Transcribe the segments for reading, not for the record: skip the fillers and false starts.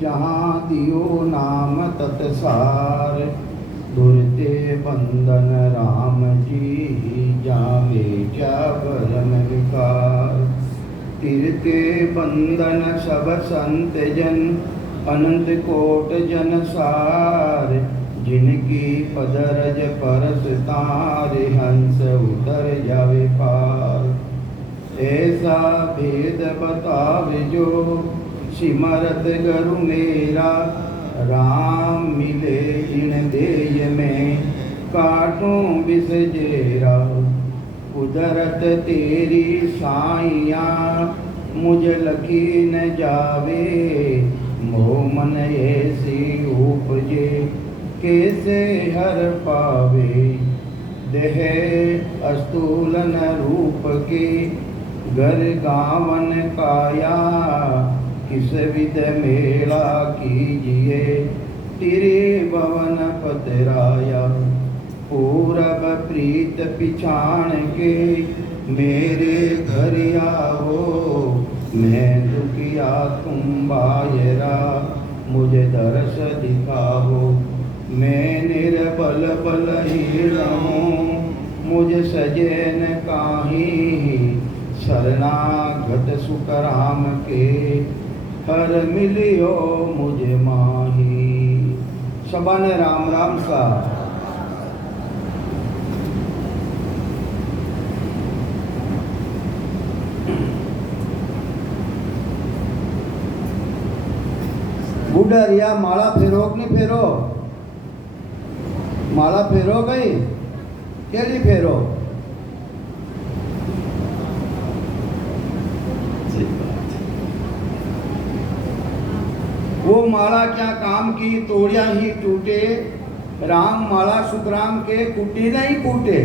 जहाँ दियो नाम तत्सार। दुरते बंधन राम जी, जावे क्या भरम विकार। तिरते बंधन सब संत जन, अनंत कोट जन सार। जिनकी पदरज परस तार, हंस उतर जावे पार। ऐसा भेद बतावे जो, सिमरत गुरु मेरा। राम मिले इन देय में, काटूं बिस जेरा। कुदरत तेरी साइया, मुझ लगी न जावे। मोह मन ऐसी उपजे, कैसे हर पावे। देह अस्तूलन रूप के, घर गावन काया। किस विध मेला कीजिए, तेरे भवन पतराया। पूरब प्रीत पिछाण के, मेरे घर आओ। मैं दुखिया तुम बायरा, मुझे दरस दिखाओ। मैं निर्बल बलहीन हूँ, मुझ सजन काहीं। शरणागत सुख राम के, हर मिलियो मुझे माही। सबा ने राम राम सा। बूढ़ा रिया माला फेरो कि नहीं फेरो? माला फेरो गई केली फेरो? वो माला क्या काम की, तोड़िया ही टूटे। राम माला सुखराम के, कूटे नहीं कूटे।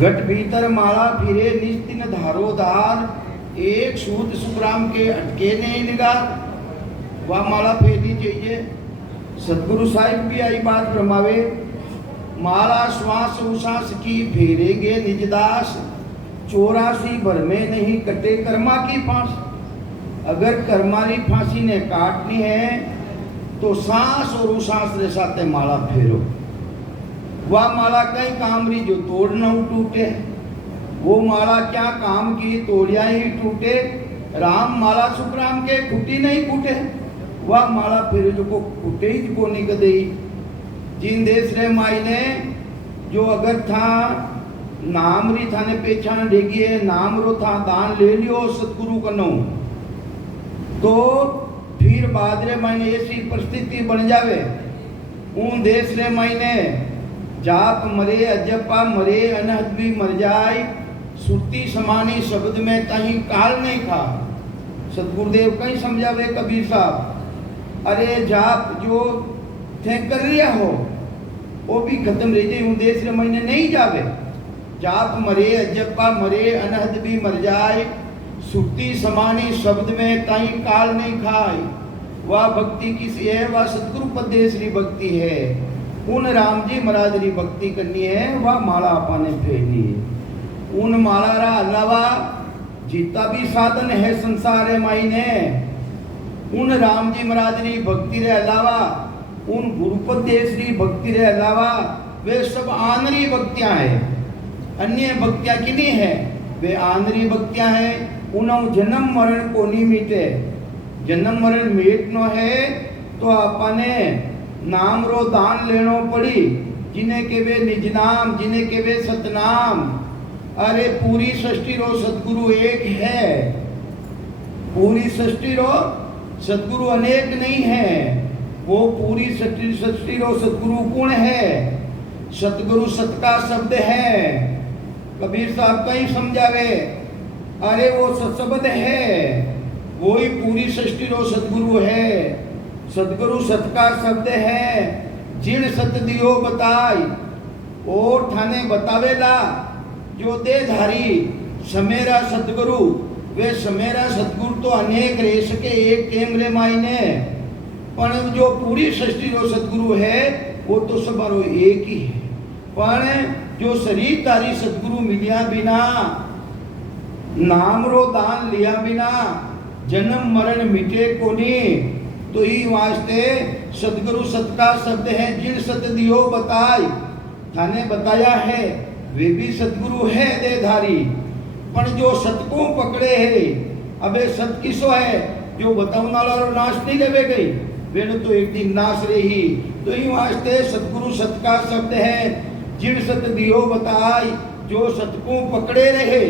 घट भीतर माला फिरे, निस्तिन धारोधार। एक सूत सुखराम के अटके नहीं निगा, वह माला फेरनी चाहिए। सतगुरु साहिब भी आई बात फरमावे। माला श्वास उश्वास की फेरेगे निजदास। 84 भर में नहीं कटे कर्मा की फांस। अगर कर्मारी फांसी ने काटनी है, तो सांस और उश्वास के साथ माला फेरो। वह माला कई काम री जो तोड़ न टूटे। वो माला क्या काम की, तोड़िया ही टूटे। राम माला सुखराम के, फूटी नहीं फूटे। वह माला फिर जो को फूटे ही को नहीं कदे। जिन देश रे माई ने जो अगर था नाम री थाने पहचान देगी है, नाम रो था दान ले लियो सतगुरु कनो, तो फिर बाद रे मायने ऐसी परिस्थिति बन जावे। उन देश रे मायने जाप मरे, अजपा मरे, अनहद भी मर जाए। सुरती समानी शब्द में तही काल नहीं खा। सतगुरुदेव कहीं समझावे कबीर साहब, अरे जाप जो थे कर रिया हो, वो भी खत्म रह जाए। उन देश रे महीने नहीं जावे। जाप मरे, अजपा मरे, अनहद भी मर जाए। सुरती समानी शब्द में तही काल नहीं खाए। वह भक्ति किसी है, वह सतगुरु पदेश री भक्ति है। उन राम जी महाराज री भक्ति करनी है, वह माला अपने फेरनी है। उन माला रा अलावा जितना भी साधन है संसार है मायने, उन राम जी महाराज री भक्ति रे अलावा, उन गुरुपद देश री भक्ति रे अलावा, वे सब आनरी भक्तियां हैं। अन्य भक्तियां किन्हीं है? वे आनरी भक्तियां हैं। उन्हों जन्म मरण को नहीं मिटे। जन्म मरण मिटनो है तो अपने नाम रो दान लेनो पड़ी। जिन्हें के वे निज नाम, जिन्हें के वे सतनाम। अरे पूरी सृष्टि रो सतगुरु एक है। पूरी सृष्टि रो सतगुरु अनेक नहीं है। वो पूरी सृष्टि रो सतगुरु कौन है? सतगुरु सत का शब्द है। कबीर साहब कहीं समझावे, अरे वो सत्शब्द है, वो ही पूरी सृष्टि रो सतगुरु है। सतगुरु सत का शब्द है। जिन सत दियो बताई, और थाने बतावेला जो देधारी समेरा सतगुरु। वे समेरा सतगुरु तो अनेक रह सके एक कैमरे मायने, पर जो पूरी सृष्टि रो सतगुरु है वो तो सबरो एक ही है। पर जो शरीर तारी सतगुरु मिलिया बिना, नाम रो दान लिया बिना, जन्म मरण मिटे कोनी। तो ही वास्ते सतगुरु सत का शब्द है, जिन सत दियो बताय, थाने बताया है वे भी सतगुरु है देधारी। पण जो सत को पकड़े है, अबे सत किसो है, जो बताने वाला नाश नहीं लेवे गई, वे तो एक दिन नाश रही। तो ही वास्ते सतगुरु सत का शब्द है, जिन सत दियो बताय, जो सत को पकड़े रहे।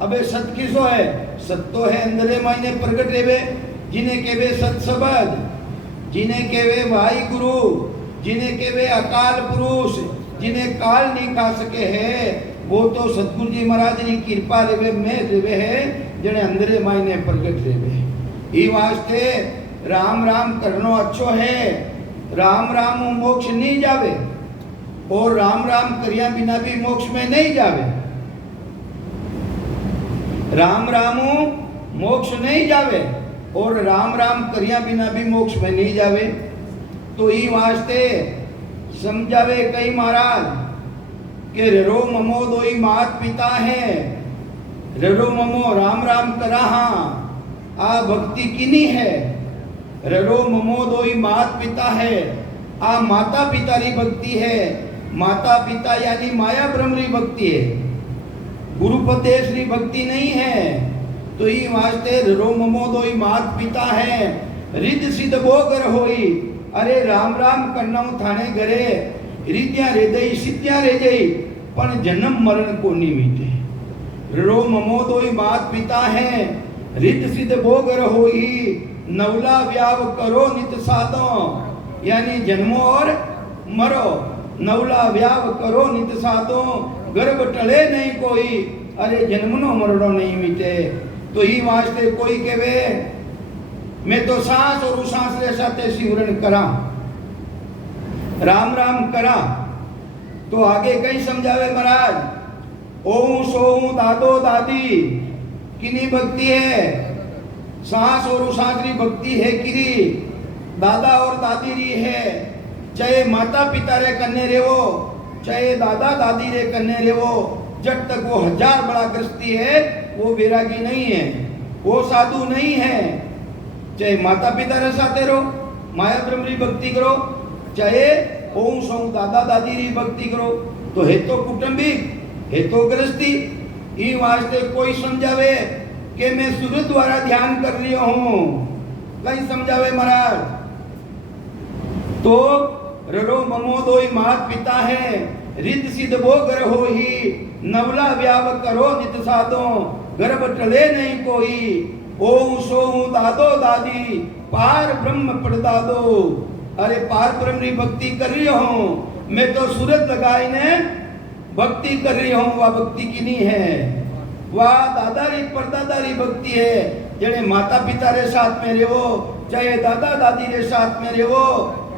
अबे सत किसो है, सत तो है अंदरे मायने प्रगट रेवे, जिन्हें केवे सत शब्द, जिन्हें केवे भाई गुरु, जिन्हें केवे अकाल पुरुष, जिन्हें काल नहीं खा सके है, वो तो सतगुरु जी महाराज की कृपा रेवे में रेवे है, जने अंदरे मायने प्रगट रेवे। ई वास्ते राम राम करनो अच्छो है। राम राम मोक्ष नहीं जावे, और राम राम करिया बिना भी मोक्ष में नहीं जावे। राम राम मोक्ष नहीं जावे, और राम राम करिया बिना भी मोक्ष में नहीं जावे। तो ई वास्ते समझावे कई महाराज के ररो ममो दोई मात पिता है, ररो ममो राम राम करा आ भक्ति किनी है। ररो ममो दोई मात पिता है, आ माता पिता री भक्ति है। माता पिता यानी माया ब्रह्म री भक्ति है, गुरुपदेश री भक्ति नहीं है। तो ये वास्ते रो ममो दोई मात पिता है, रिद सिद्ध बोगर होई। अरे राम राम करना थाने घरे रिद्या रे दई सिद्धिया रे जई, पण जन्म मरण को निमित्ते। रो ममो दोई मात पिता है, रिद सिद्ध बोगर होई। नवला व्याव करो नित साधो, यानी जन्मो और मरो। नवला व्याव करो नित साधो, गर्भ टले नहीं कोई। अरे जन्मनो मरणो नहीं मिटे। तो ही वास्ते कोई केवे मैं तो सांस और सांस रे साथे सिमरन करा, राम राम करा। तो आगे कहीं समझावे महाराज, ओम सोम दादो दादी किनी भक्ति है, सांस और सांस री भक्ति है किरी, दादा और दादी री है। चाहे माता पिता रे कन्ने रेवो, चाहे दादा दादी रे कन्ने रेवो, जब तक वो 1000 बड़ा गृहस्थी है, वो वैरागी नहीं है, वो साधु नहीं है। चाहे माता पिता रे साथे रहो, माया ब्रह्म री भक्ति करो, चाहे ओम सोम दादा दादी री भक्ति करो, तो है तो कुटुंबिक, है तो गृहस्थी। ई वास्ते कोई समझावे कि मैं सूर्य द्वारा ध्यान कर रही हूं, कहीं समझावे महाराज। तो ररो ममो दोई मात पिता है, रिद सिद्ध बोगर हो ही। नवला व्याव करो नित साधो, गर्भ टले नहीं कोई। ओम सोम दादो दादी पार ब्रह्म पड़दादो। अरे पार ब्रह्म की भक्ति कर रही हूं, मैं तो सूरत लगाई ने भक्ति कर रही हूं। वह भक्ति की नहीं है, वह दादा री परदादा री भक्ति है। जने माता पिता रे साथ में रहो, चाहे दादा दादी रे साथ में रहो,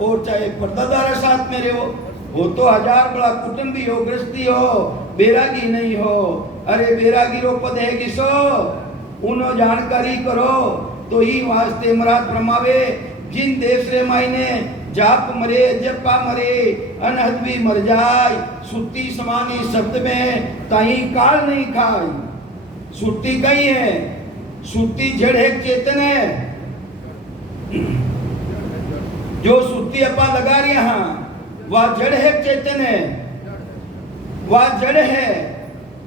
और चाहे परदादा रे साथ में रहो, वो तो 1000 बड़ा कुटुंबी हो, गृहस्थी हो, बैरागी नहीं हो। अरे बैरागी रो पद है किसो, उनो जानकारी करो। तो ही वास्ते महाराज फरमावे, जिन देश रे मायने जाप मरे जपा मरे, अनहद भी मर जाय। सुट्टी समानी शब्द में ताही काल नहीं खाई। सुट्टी कहीं है, सुट्टी जड़ है चेतन है। जो सुट्टी अपा लगा रही हैं, वह जड़ है चेतन है, वह जड़ है।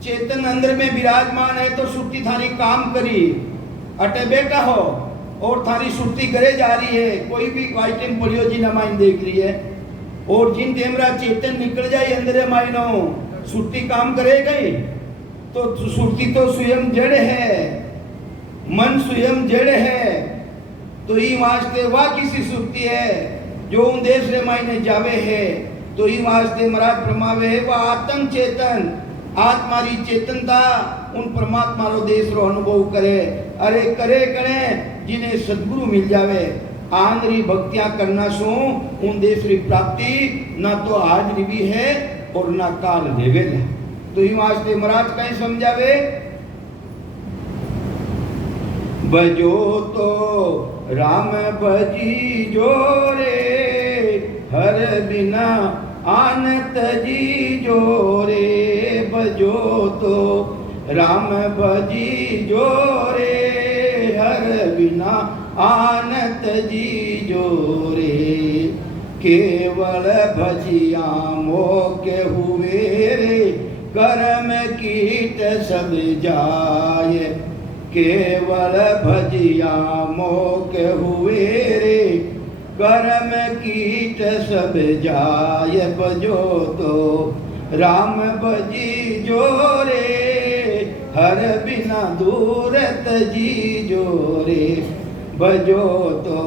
चेतन अंदर में विराजमान है, तो सुट्टी थारी काम करी अटे बेटा हो, और थारी सुट्टी करे जा रही है। कोई भी आइटम पढ़ियो जी ना माइन देख रही है, और जिन टेमरा चेतन निकल जाए अंदर माइनो, सुट्टी काम करे गई। तो सुट्टी तो स्वयं जड़ है, मन स्वयं जड़ है। तो ये वास्ते वह किसी सुट्टी है जो उन देश रे मायने जावे है। तो ये वास्ते महाराज फरमावे है, वह आत्म चेतन आत्मारी चेतनता उन परमात्मा रो देश रो अनुभव करे। अरे करे करे जिन्हें सद्गुरु मिल जावे, आंधरी भक्तियां करना सो उन देश री प्राप्ति ना तो आज भी है और ना काल देवेला। तो ये वास्ते महाराज कहीं समझावे, बजो तो राम बजी जोरे, हर बिना आनत जी जोरे। बजो तो राम बजी जोरे, हर बिना आनत जीजो रे। केवल भजिया मोके हुए रे, कर्म कीट सब जाय। केवल भजिया मोके हुए रे, कर्म कीट सब जाय। बजो तो राम भजी जो रे, हर बिना दूरत जी जो रे। भजो तो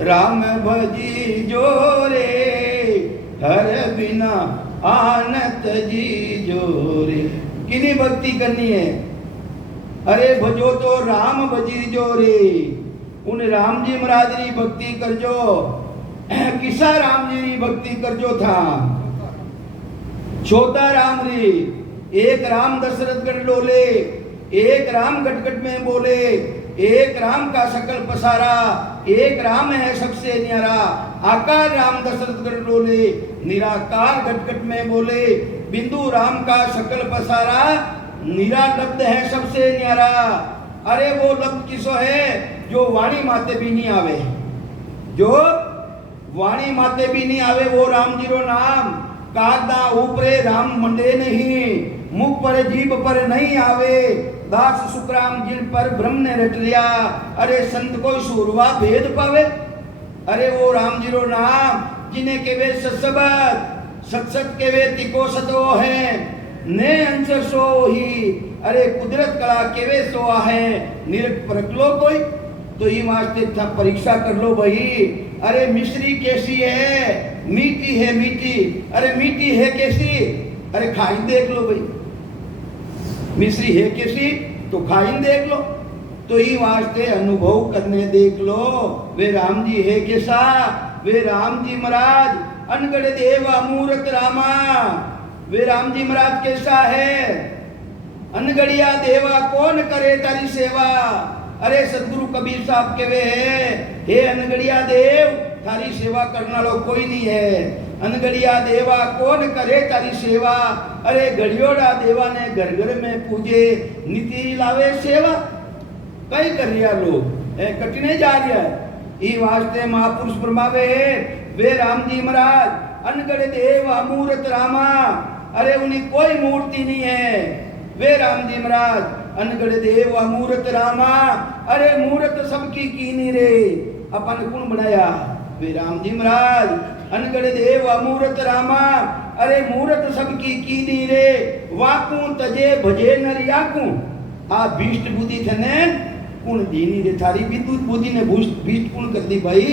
राम भजी जो रे, हर बिना आनत जी जो रे। किनी भक्ति करनी है? अरे भजो तो राम भजी जो रे। उन राम जी महाराज री भक्ति करजो। किसा राम जी री भक्ति करजो था? छोटा राम री। एक राम दशरथ गढ़ डोले, एक राम गटगट में बोले, एक राम का सकल पसारा, एक राम है सबसे न्यारा। आकार राम दशरथ गढ़ डोले, निराकार गटगट में बोले। बिंदु राम का सकल पसारा, निरालब्ध है सबसे न्यारा। अरे वो लब्ध किसो है? जो वाणी माते भी नहीं आवे, जो वाणी माते भी नहीं आवे, वो राम जी रो नाम। कागदा ऊपरे राम मंडे नहीं, मुख पर जीभ पर नहीं आवे। दास सुखराम जिन पर ब्रह्म ने रट लिया, अरे संत कोई सूरवा भेद पावे। अरे वो राम जी रो नाम, जिन्हें के वे सत्सबत, सत्सत के वे तिको सतो है। ने अंश सो ही, अरे कुदरत कला के वे सो है। निरख परख लो कोई, तो ये वास्ते था परीक्षा कर लो भाई। अरे मिश्री कैसी है? मीठी है मीठी। अरे मीठी है कैसी? अरे खाई देख लो भाई। मिश्री है कैसी? तो खाई देख लो। तो ये वास्ते अनुभव करने देख लो। वे राम जी है कैसा? वे राम जी महाराज अनगढ़ देव अमूरत रामा। वे राम जी महाराज कैसा है? अनगढ़िया देवा कौन करे तारी सेवा। अरे सदगुरु कबीर साहब के वे है, हे अनगढ़िया देव थारी सेवा करने वालों कोई नहीं है। अनगढ़िया देवा कौन करे तारी सेवा। अरे गढ़ियोड़ा देवा ने घर घर में पूजे, नीति लावे सेवा। कई कर रिया लोग कटने जा रहा है। ये वास्ते महापुरुष फरमावे है, वे राम जी महाराज अनगढ़ देव अमूरत रामा। अरे उन्हीं कोई मूर्ति नहीं है। वे राम जी महाराज अनगढ़ देव अमूरत रामा। अरे मूर्त सबकी कीनी रे, अपन कौन बनाया? वे राम जी महाराज अनगढ़ देव अमूरत रामा। अरे मूर्त सबकी कीनी रे, वाकू तजे भजे नरियाकू। आ भीष्ट बुद्धि थने कौन दीनी रे? थारी विद्युत बुद्धि ने भीष्ट कौन कर दी भाई?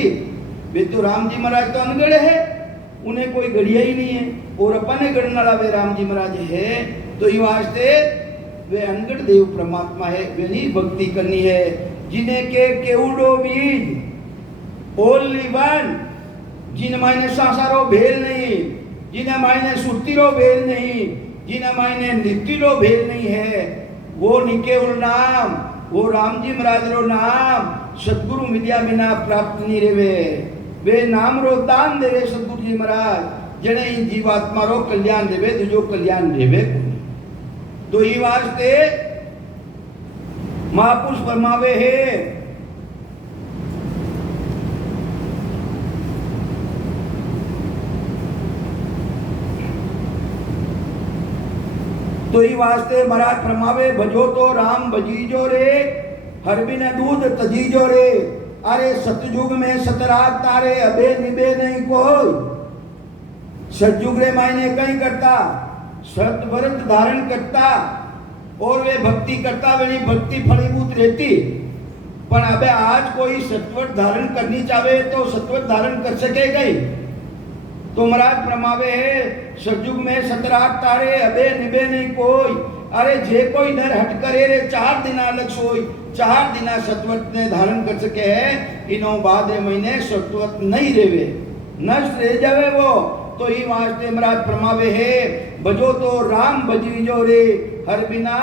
वे तो राम जी महाराज तो अनगढ़ है, उन्हें कोई गढ़िया ही नहीं है। और अपने गढ़ने वाला वे राम जी महाराज है। तो ये वास्ते वे अनगढ़ देव परमात्मा है। वे नहीं भक्ति करनी है। जिन्हें के केवड़ो बीज ओनली वन, जिन मायने सांसारो भेल नहीं, जिन्हें मायने सुरतीरो भेल नहीं, जिन्हें मायने नित्तिरो भेल नहीं है, वो निकेवल नाम, वो राम जी महाराज रो नाम सदगुरु मिलिया बिना प्राप्त नहीं रेवे। वे नाम रो दान देवे सदगुरु जी महाराज, जने इन जीवात्मा रो कल्याण देवे, दूजो कल्याण देवे। तो ये वास्ते महापुरुष फरमावे है, तो ये वास्ते महाराज फरमावे, भजो तो राम भजीजो रे, हर बिन दूध तजीजो रे। अरे सतयुग में सतराग तारे, अबे निबे नहीं कोई। सतयुग रे मायने कहीं करता, सत व्रत धारण करता और वे भक्ति करता, वे भक्ति फलीभूत रहती। पर अबे आज कोई सत्व्रत धारण करनी चाहे तो सत्व्रत धारण कर सकेगा ही। तो महाराज फरमावे है, सतयुग में सतराग तारे, अबे निबे नहीं कोई। अरे जे कोई नर हट करे रे 4 दिन अलग सोई, 4 दिन सत्व्रत ने धारण कर सके है, इनो बाद महीने सत्व्रत नहीं रेवे, नष्ट रह जावे वो। तो ही वास्ते महाराज फरमावे है, भजो तो राम भजीजो रे, हर बिना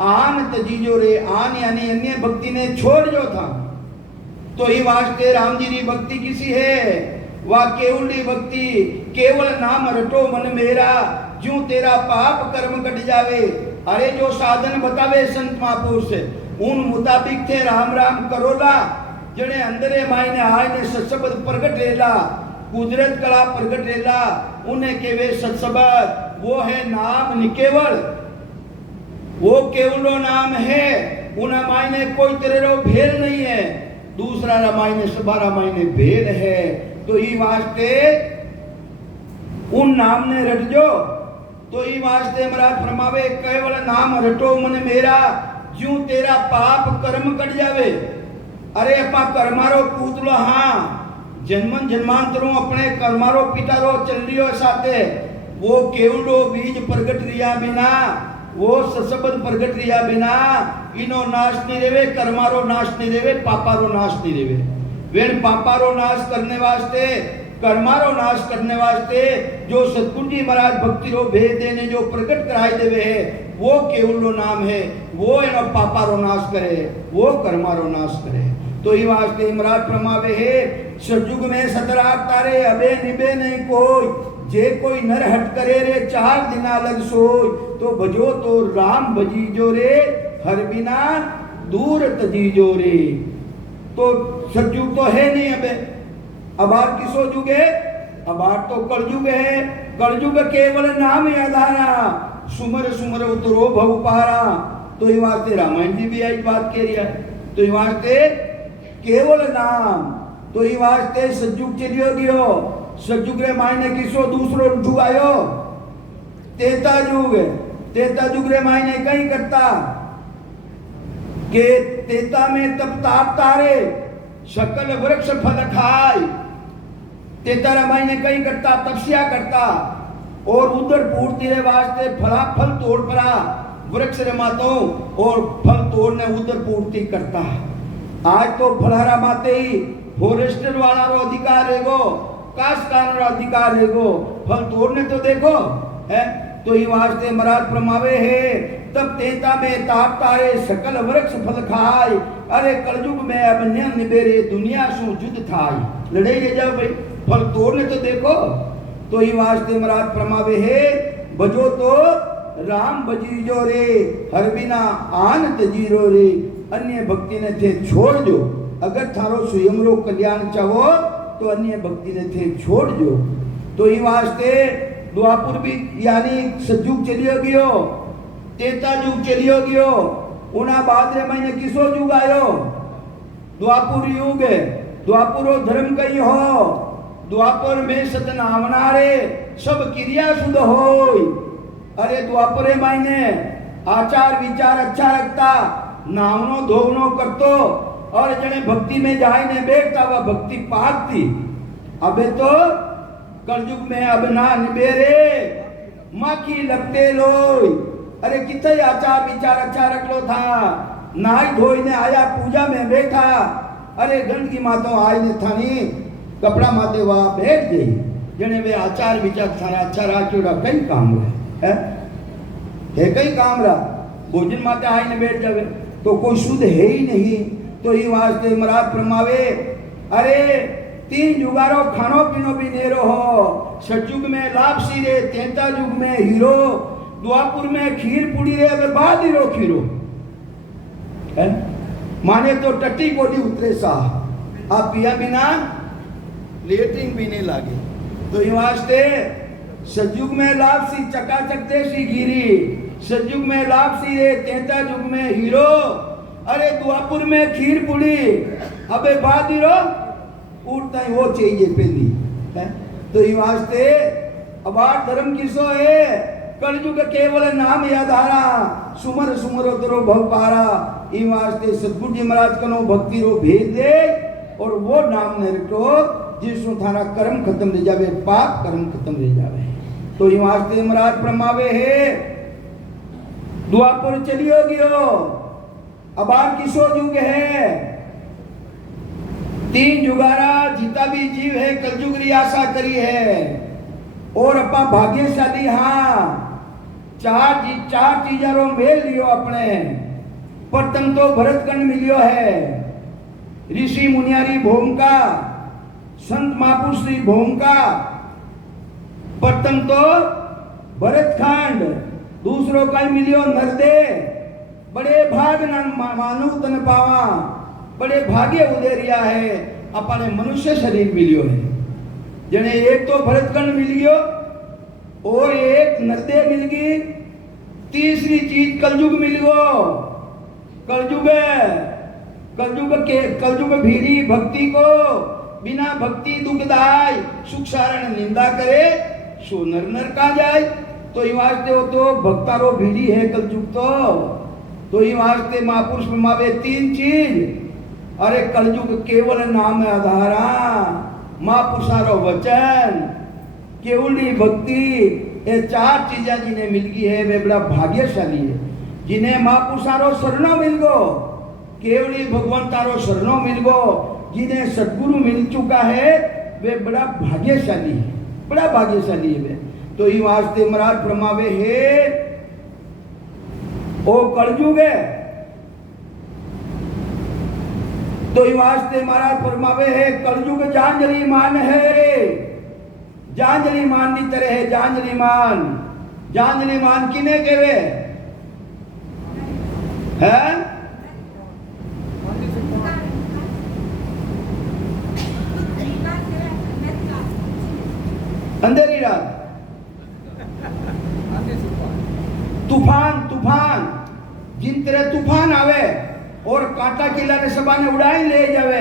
आन तजीजो रे। आन यानी अन्य भक्ति ने छोड़ जो था। तो ही वास्ते राम जी की भक्ति किसी है? वह केवली भक्ति, केवल नाम रटो मन मेरा, ज्यों तेरा पाप कर्म कट जावे। अरे जो साधन बतावे संत महापुरुष, उन मुताबिक थे राम राम करोला जने अंदरे मायने आय ने सत्सबद प्रगट रेला कुदरत कला प्रगट रेला उन्हें केवे सत्सबद वो है नाम निकेवल वो केवलो नाम है उना मायने कोई तेरे भेद नहीं है दूसरा रामायण सबारा मायने भेद है तो ई वास्ते उन नाम ने रट जो तो ई वास्ते महाराज फरमावे केवल नाम रटो मन मेरा ज्यों तेरा पाप कर्म कट जावे अरे अपा कर्मारो पूतलो हाँ जन्मन जन्मांतरों अपने कर्मारो पितारो चल रियो साथे वो केवलो बीज प्रगट रिया बिना वो ससबद प्रगट रिया बिना इनो नाश नहीं रेवे कर्मारो नाश नहीं रेवे पापारो नाश नहीं रेवे वेण पापारो नाश करने वास्ते कर्मारो नाश करने वास्ते जो सतगुरु जी महाराज भक्ति रो भेद देने जो प्रकट कराए देवे है वो केवलो नाम है वो इनो पापारो नाश करे वो कर्मारो नाश करे तो ई वास्ते महाराज फरमावे है सतयुग में सतराग तारे अबे निबे नहीं कोई जे कोई नर हट करे रे 4 दिना लग सोई तो भजो तो राम भजी जो रे हर बिना दूर तजी जो रे तो सतयुग तो है नहीं अबे अबार किसो जुग है अबार तो कलयुग है कलयुग केवल नाम आधारा सुमर सुमर उतरो भव पारा तो ये वास्ते रामायण जी भी आई बात कह रही है तो ये वास्ते केवल नाम तो ये वास्ते सतयुग चलियो गयो सतयुग रे मायने किसो दूसरो जुग आयो तेता जुग रे मायने कहीं करता के तेता में तप ताप तारे सकल वृक्ष फल खाय तेता रे मायने कहीं करता तपस्या करता और उधर पूर्ति रे वास्ते फला फल तोड़ पड़ा वृक्ष रे मातो और फल तोड़ने उधर पूर्ति करता आज तो फलहारा माते ही फॉरेस्टर वाला रो अधिकार रहेगो काशकार रो अधिकार रहेगो फल तोड़ने तो देखो है तो ये वास्ते महाराज फरमावे है तब तेता में ताप तारे सकल वृक्ष फल खाय अरे कलयुग में अब न्य निबेरे दुनिया सु युद्ध थाय लड़ाई ले जाओ भाई फल तोड़ने तो देखो तो ये वास्ते महाराज फरमावे है बजो तो राम बजी जो रे हर बिना आन तजीरो रे अन्य भक्ति ने थे छोड़ जो अगर थारो स्वयं रो कल्याण चाहो तो अन्य भक्ति ने थे छोड़ जो तो ये वास्ते द्वापुर भी यानी सतयुग चलियो गयो तेता युग चलियो गयो उना बाद रे महीने किसो युग आयो द्वापुर युग द्वापुरो धर्म कई हो द्वापर में सत नामना रे सब क्रिया शुद्ध होय अरे द्वापरे महीने आचार विचार अच्छा रखता नामनो धोवनो करतो और जने भक्ति में जाए ने बैठता वह भक्ति पाती अबे तो कलयुग में अब ना निबेरे माखी लगते लोई अरे कितने आचार विचार अच्छा रख लो था नहाई धोई ने आया पूजा में बैठा अरे गंदगी मातो आई ने थानी कपड़ा माते वहां बैठ गई जने वे आचार विचार थारा अच्छा राख्योड़ा कई काम रहे है कई काम रहा भोजन माते आई ने बैठ जावे तो कोई शुद्ध है ही नहीं तो ये वास्ते महाराज फरमावे अरे 3 जुगारो खानो पीनो भी नेरो हो सतयुग में लापसी रे तेता युग में हीरो द्वापुर में खीर पुड़ी रे अब बाद हीरो खीरो है माने तो टट्टी कोडी उतरे सा आप पिया बिना लेटिंग भी नहीं लागे तो ये वास्ते सतयुग में लापसी चकाचक देसी गिरी सतयुग में लापसी रे तेता युग में हीरो अरे द्वापुर में खीर पुड़ी अबे बाद हीरो उठता ही वो चाहिए पहली है तो ये वास्ते अबार धर्म किसो है कलयुग केवल नाम याधारा सुमर सुमर तरो भव पारा ये वास्ते सतगुरु जी महाराज कनो भक्ति रो भेद दे और वो नाम ने रखो जिसमें थारा कर्म खत्म रह जावे पाप कर्म खत्म रह जावे तो ये वास्ते महाराज फरमावे है द्वापर चलियो गियो अबार किसो युग है 3 जुगारा जीता भी जीव है कलयुग री आशा करी है और अपा भाग्यशाली हाँ चार चीजारों मेल लियो अपने प्रथम तो भरतखंड मिलियो है ऋषि मुनियारी भूमिका संत महापुरुष श्री भूमिका प्रथम तो भरतखंड दूसरों का मिलियो नरदे बड़े भाग ना मानव तन पावा, बड़े भाग्य उदेरिया है अपने मनुष्य शरीर मिलियो है। जने एक तो भरतगण मिल गयो और एक नरदेह मिल गई, तीसरी चीज कलयुग मिल गयो। कलयुग भीरी भक्ति को बिना भक्ति दुखदाय, सुख सारण निंदा करे सो नर नर का जाए। तो ये वास्ते हो तो भक्तारो भीरी है कलयुग तो ये वास्ते महापुरुष मावे तीन चीज। अरे कलयुग केवल नाम आधारा, महापुरुषारो वचन, केवली भक्ति, ये चार चीजें जिन्हें मिल गई है वे बड़ा भाग्यशाली है। जिन्हें महापुरुषारो शरणों मिल गो, केवली भगवंतारो शरणों मिल गो, जिन्हें सदगुरु मिल चुका है वे बड़ा भाग्यशाली है, बड़ा भाग्यशाली है वे। तो ये वास्ते महाराज फरमावे है ओ कलयुग है, तो ये वास्ते महाराज फरमावे है कलयुग जांजली मान है रे। जांजली मान नी तरह है, जांजली मान किने केवे है? अंधेरी रात, तूफान जिन तरह तूफान आवे और कांटा किला ने सबा ने उड़ाई ले जावे,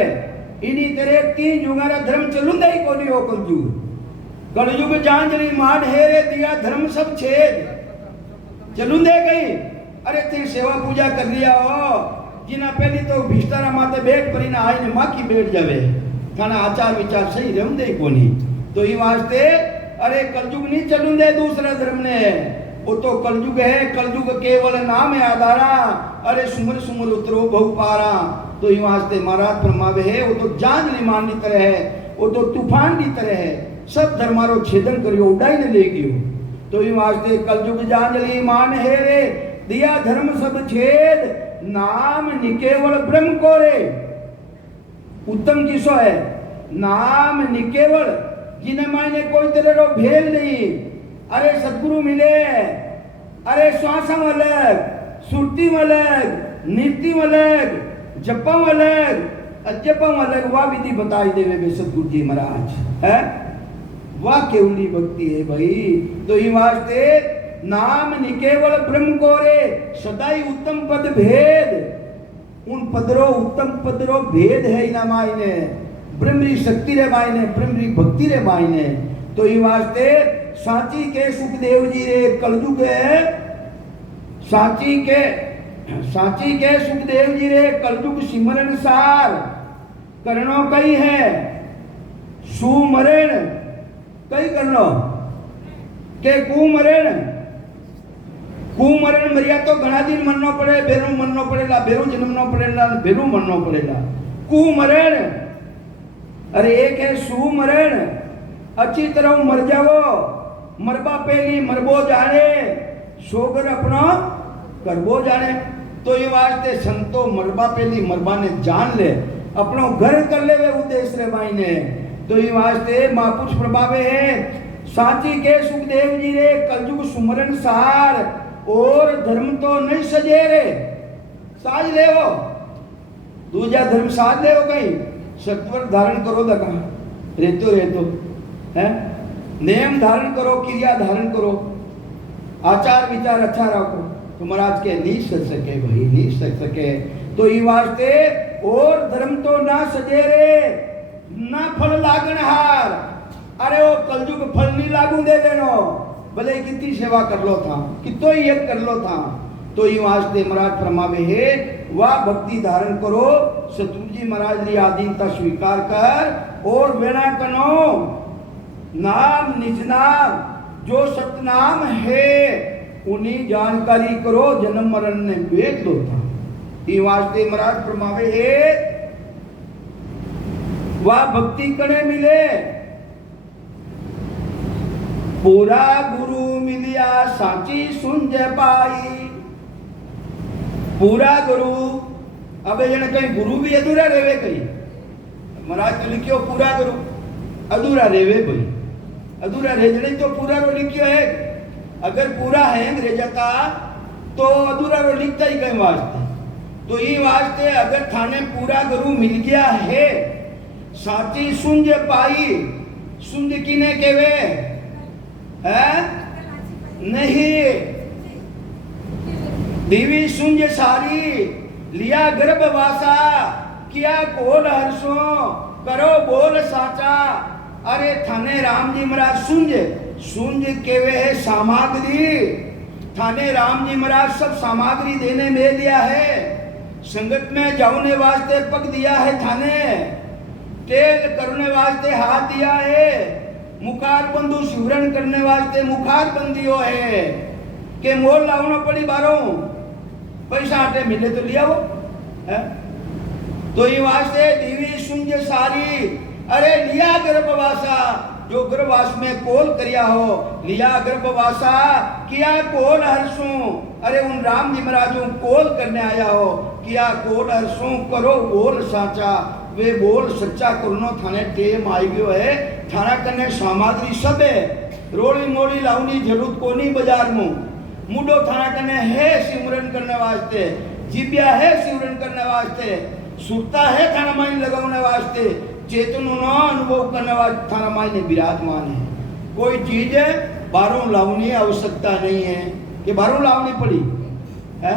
इन्हीं तरह तीन जुगारा धर्म चलुंदा ही कोनी हो कलयुग जांजली मान हेरे दिया धर्म सब छेद चलुंदे गई। अरे तेरी सेवा पूजा कर लिया हो, जिना पहली तो भिष्टारा माते बैठ परी ना आई ने माँ की बैठ जावे, थाना आचार विचार सही रमदे कोनी। तो ये वास्ते अरे कलयुग नहीं चलुंदे दूसरा धर्म ने, वो तो कलयुग है, कलयुग केवल नाम है आधारा। अरे सुमर उतरो बहु पारा। तो ये वास्ते महाराज फरमावे है वो तो जांजली मान की तरह है, वो तो तूफान की तरह है, सब धर्मारो छेदन करियो उड़ाई ने ले गयो। तो ये वास्ते कलयुग जांजली मान है रे दिया धर्म सब छेद, नाम निकेवल ब्रह्म को रे। उत्तम किसो है? नाम निकेवल, जिन्हें मायने कोई तरह रो भेद नहीं। अरे सदगुरु मिले, अरे श्वासम अलग, सुरती अलग, नीति अलग, जपम अलग, अजपम अलग, वह विधि बताई देवे बे सदगुरु जी महाराज है। वाह केवली भक्ति है भाई। तो ये वास्ते नाम निकेवल ब्रह्म को रे सदाई उत्तम पद भेद, उन पदरो उत्तम पदरो भेद है इना मायने, ब्रह्मरी शक्ति रे मायने, ब्रह्मरी भक्ति रे मायने। तो ये वास्ते साची के सुखदेव जी रे कलयुग है, साची के सुखदेव जी रे कलयुग सिमरन सार करनो कई है, सुमरण कई करनो के कुमरण मरिया तो घना दिन मननो पड़े, बेरू मननो पड़ेला, बेरू जन्मनो पड़ेला, बेरू मननो पड़ेला। कुमरण अरे एक है सुमरण, अच्छी तरह मर जाओ, मरबा पहली मरबो जाने, सोगर अपना करबो जाने। तो ये वास्ते संतो मरबा पहली मरबा ने जान ले, अपनो घर कर ले वे उद्देश्य रे मायने। तो ये वास्ते महापुरुष प्रभावे है साची के सुखदेव जी रे कलयुग सुमरन सार, और धर्म तो नहीं सजे रे साज ले हो, दूजा धर्म साज ले हो कहीं सत्वर धारण करो दगा रेतो है, नियम धारण करो, क्रिया धारण करो, आचार विचार अच्छा रखो, तो महाराज के नहीं सज सके भाई, नहीं सज सके। तो ये वास्ते और धर्म तो ना सजे रे ना फल लागण हार। अरे वो कलयुग फल नहीं लागू दे देनो, भले कितनी सेवा कर लो था, कितो ही यज्ञ कर लो था। तो ये वास्ते महाराज फरमावे है वह भक्ति धारण करो, सतगुरु जी महाराज री आधीनता स्वीकार कर, और वेणा कनो नाम निज नाम जो सतनाम है उन्हीं जानकारी करो, जन्म मरण ने वेद लो था। ये वास्ते महाराज फरमावे है वह भक्ति कने मिले, पूरा गुरु मिलिया साची सुंज पाई। पूरा गुरु, अब जन कहीं गुरु भी अधूरा रेवे, कहीं महाराज तो लिखियो पूरा गुरु अधूरा रेवे भाई, अधूरा रेजने तो पूरा रो लिखियो है। अगर पूरा है रे जाता तो अधूरा रो लिखता ही कहीं वास्ते। तो ये वास्ते अगर थाने पूरा गुरु मिल गया है, साची सुंज पाई, सुंज किने केवे है नहीं, देवी सुंज सारी लिया गर्भवासा, किया कोल हर्षो करो बोल साचा। अरे थाने राम जी महाराज सुंज, सुंज केवे है सामग्री, थाने राम जी महाराज सब सामग्री देने में दिया है, संगत में जाने वास्ते पग दिया है थाने, तेल करने वास्ते हाथ दिया है, मुखार बंधु शिवरण करने वास्ते मुखार बंदियो है, के मोल लावना पड़ी बारो पैसा आटे मिले तो लिया वो है? तो ये वास्ते देवी सुंज सारी, अरे लिया गर्भवासा, जो गर्भवास में कोल करिया हो, लिया गर्भवासा, किया कोल हर्षों, अरे उन राम जी महाराजों कोल करने आया हो, किया कोल हर्षों करो बोल साचा, वे बोल सच्चा करनो थाने टेम आई गयो है, थाना कने सामग्री सब है, रोड़ी मोड़ी लावनी जरूरत कोनी बाजार में, मुडो थाना कने है सिमरन करने वास्ते, जिब्या है सिमरन करने वास्ते, सुरता है थाना माइन लगाने वास्ते, चेतन अनुभव करने वास्ते थाना माइन विराजमान है। कोई चीज है बारों लावनी आवश्यकता नहीं है कि बारों लावनी पड़ी है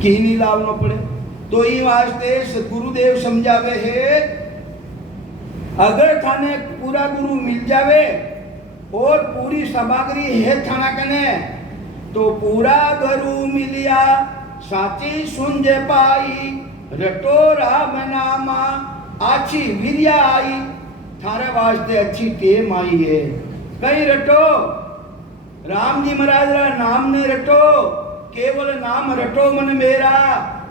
कि नहीं लावना पड़े। तो ये वास्ते सदगुरुदेव समझावे है, अगर थाने पूरा गुरु मिल जावे और पूरी सामग्री है थाना कने, तो पूरा गुरु मिलिया साची सुंज पाई, रटो राम नामा आची वीरिया आई, थारे वास्ते अच्छी टेम आई है। कहीं रटो राम जी महाराज रा नाम ने रटो, केवल नाम रटो मन मेरा,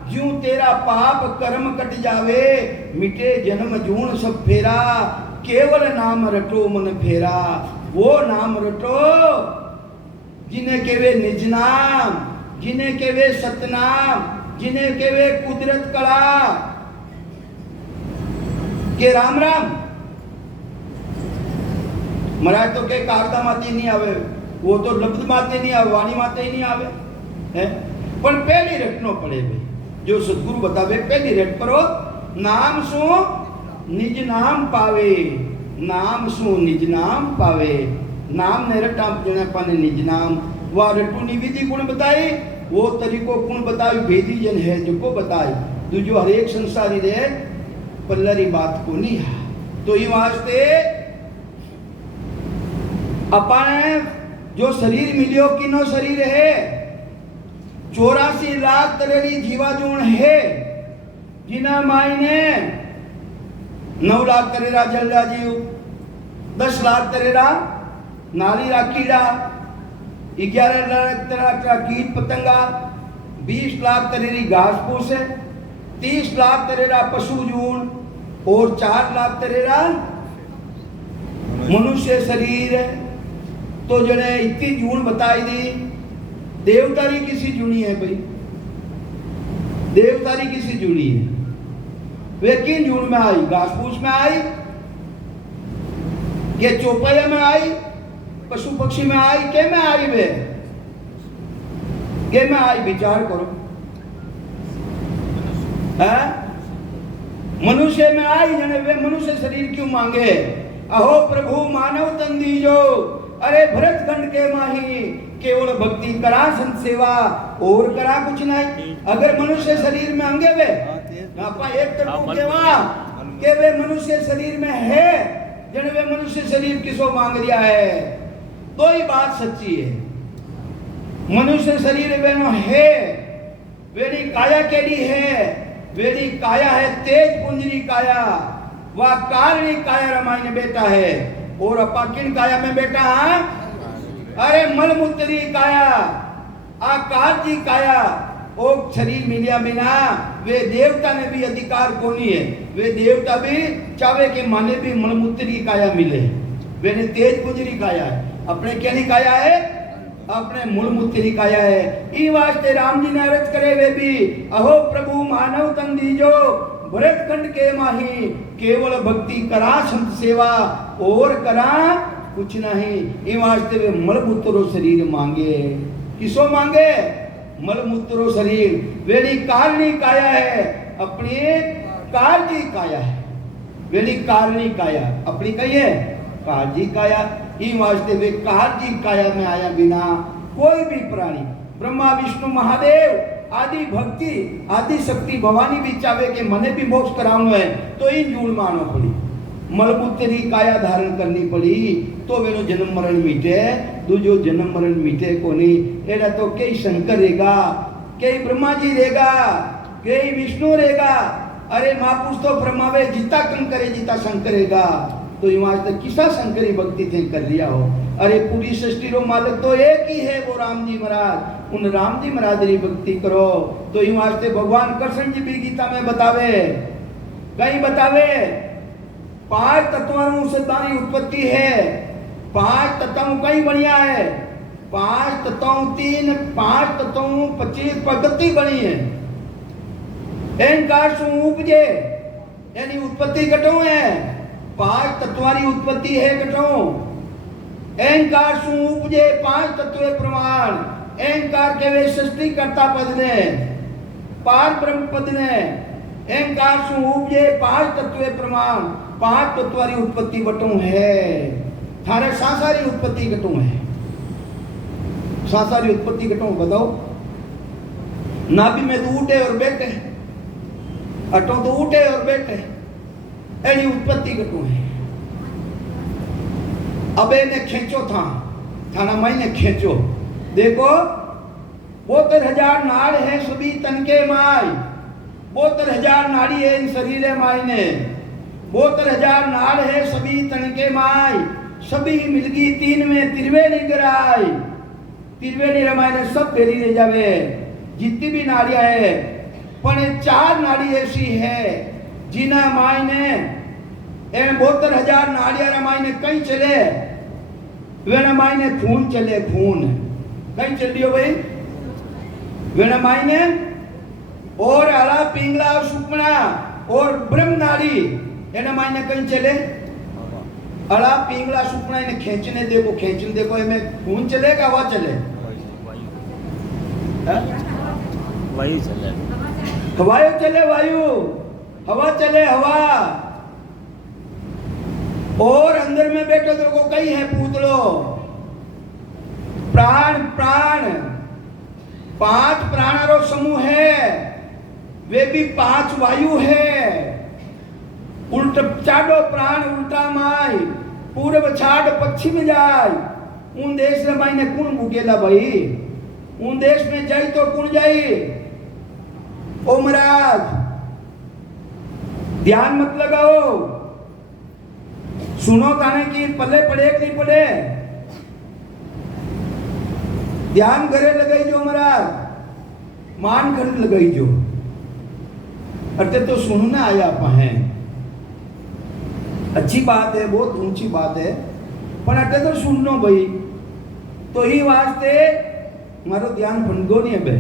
ज्यों तेरा पाप कर्म कट जावे, मिटे जन्म जून सब फेरा, केवल नाम रटो मन फेरा, वो नाम रटो जिन्हें केवे निज नाम, जिन्हें केवे सतनाम, जिन्हें केवे कुदरत कला के राम राम। महाराज तो के कागदा माते नहीं आवे, वो तो लब्ध माते नहीं आवे, वाणी माते ही नहीं आवे है, पर पहली रटनो पड़े भाई, जो सदगुरु बतावे पहली रट करो, नाम सो निज नाम पावे, नाम सो निज नाम पावे, नाम ने रटा पाने निज नाम, वह रटू निविधि गुण बताई, वो तरीको गुण बताई, भेदी जन है जो को बताई, तो जो हरेक संसारी रे पल्लरी बात को नहीं है। तो ये वास्ते अपन जो शरीर मिलियो किनो शरीर है, 84 लाख तरेरी जीवाजून है, जिना मायने 9 लाख तरेरा जलरा जीव, 10 लाख तरेरा नाली रा कीड़ा, 11 लाख तरेरा कीट पतंगा, 20 लाख तरेरी घास फूस है, 30 लाख तरेरा पशु जून और 4 लाख तरेरा मनुष्य शरीर है। तो जने इतनी जून बताई दी, देवतारी किसी जुड़ी है भाई, देवतारी किसी जुड़ी है, वे किन जून में आई, घास फूस में आई, ये चौपाया में आई, पशु पक्षी में आई, के में आई, वे के में आई, विचार करो है? मनुष्य में आई, जने वे मनुष्य शरीर क्यों मांगे, अहो प्रभु मानव तन दीजो, अरे भरत खंड के माही, केवल भक्ति करा संत सेवा और करा कुछ नहीं। अगर मनुष्य शरीर में अंगे वे आपा एक तरफ केवा के वे मनुष्य शरीर में है, जने वे मनुष्य शरीर किसो मांग रिया है, तो ही बात सच्ची है। मनुष्य शरीर वेनो है, वेरी काया केडी है, वेरी काया है तेज पुंजरी काया, वह कारणी काया रामायण बेटा है, और अपा किन काया में बेटा है, अरे मलमूत्री काया, आकार जी काया, ओ शरीर मिलिया बिना वे देवता ने भी अधिकार कोनी है, वे देवता भी चावे के माने भी मलमूत्री काया मिले, वे ने तेज पुंजरी काया है, अपने क्या नहीं काया है, अपने मूलमूत्री काया है। ई वास्ते राम जी ने अर्ज करे वे भी, अहो प्रभु मानव तन दीजो, भरत खंड के माही, केवल भक्ति करा संत सेवा और करा कुछ नहीं। ई वास्ते वे मलमूत्रो शरीर मांगे किसो मांगे? मलमूत्रो शरीर वेली कारणी काया है, अपनी कारजी काया है। वेली कारणी काया अपनी कही है कारजी काया। ई वास्ते वे कारजी काया में आया बिना कोई भी प्राणी ब्रह्मा विष्णु महादेव आदि भक्ति आदि शक्ति भवानी भी चाहे कि मने भी मोक्ष करावनो है तो इन जूड़ मानो पड़ी, मलमूत्री काया धारण करनी पड़ी तो वेनो जन्म मरण मीटे। दूजो जन्म मरण मीटे कोनी। एड़ा तो कई शंकर रहेगा, कई ब्रह्मा जी रहेगा, कई विष्णु रहेगा। अरे महापुरुष तो ब्रह्मावे जीता कम करे जीता शंकर रहेगा। तो यहाँ तक किसा शंकरी भक्ति थे कर लिया हो। अरे पूरी सृष्टि रो मालिक तो एक ही है, वो राम जी महाराज। उन राम जी महाराज री भक्ति करो तो यहाँ से भगवान कृष्ण जी भी गीता में बतावे, कहीं बतावे 5 तत्वों से तारी उत्पत्ति है। 5 तत्वों कई बढ़िया है। 5 तत्वों 5 तत्वों 25 प्रगति बनी है। एनकार सु उपजे यानी उत्पत्ति कटो है। 5 तत्वारी उत्पत्ति है कटो। एनकार सु उपजे 5 तत्व प्रमाण। एनकार के वे सृष्टि करता पद ने, पार ब्रह्म पद ने। एनकार सु उपजे 5 तत्व प्रमाण। 5 तत्वारी उत्पत्ति बटो है। थारे सांसारी उत्पत्ति कटो है। सांसारी उत्पत्ति कटो बताओ। नाभि में तो उठे और बैठे, अटो तो उठे और बैठे, ऐसी उत्पत्ति कटो है। अब ने खींचो था थाना माई ने खींचो, देखो 72,000 नाड़ है सभी तन के माई। 72,000 नाड़ी है इन शरीर माई ने। 72,000 नाड़ है सभी तन के माई। सभी मिलगी 3 में त्रिवेणी गिराई। त्रिवेणी रमाई ने सब बेरी ले जावे जितनी भी नाड़ियां है। पर 4 नाड़ी ऐसी है जिन्हें माई ने 72,000 नाड़ियां रमाई ने कहीं चले। वे माई ने खून चले, खून कहीं चल दियो भाई वे माई ने। और अला पिंगला सुपना और ब्रह्म नाड़ी एने माई ने कहीं चले। अला पिंगला सुपना इन्हें खींचने देखो, खींचने देखो इनमें खून चलेगा हवा चले? वायु चले, वायु चले, वायु हवा चले, हवा। और अंदर में बैठे देखो कई है पूतलो। प्राण प्राण 5 प्राणों समूह है। वे भी 5 वायु है। उल्टा चाडो प्राण उल्टा माई पूर्व छाड़ पश्चिम जाय। उन देश में माई ने कौन भूकेला भाई? उन देश में जाई तो कौन जाई? ओ महाराज ध्यान मत लगाओ, सुनो ताने की पल्ले पड़े कि नहीं पड़े। ध्यान करे लगाई जो महाराज, मान कर लगाई जो। अरे तो सुनना आया आप हैं, अच्छी बात है, बहुत ऊंची बात है, पर अटे तो सुन लो भाई। तो ही वास्ते मारो ध्यान भंगो नहीं है।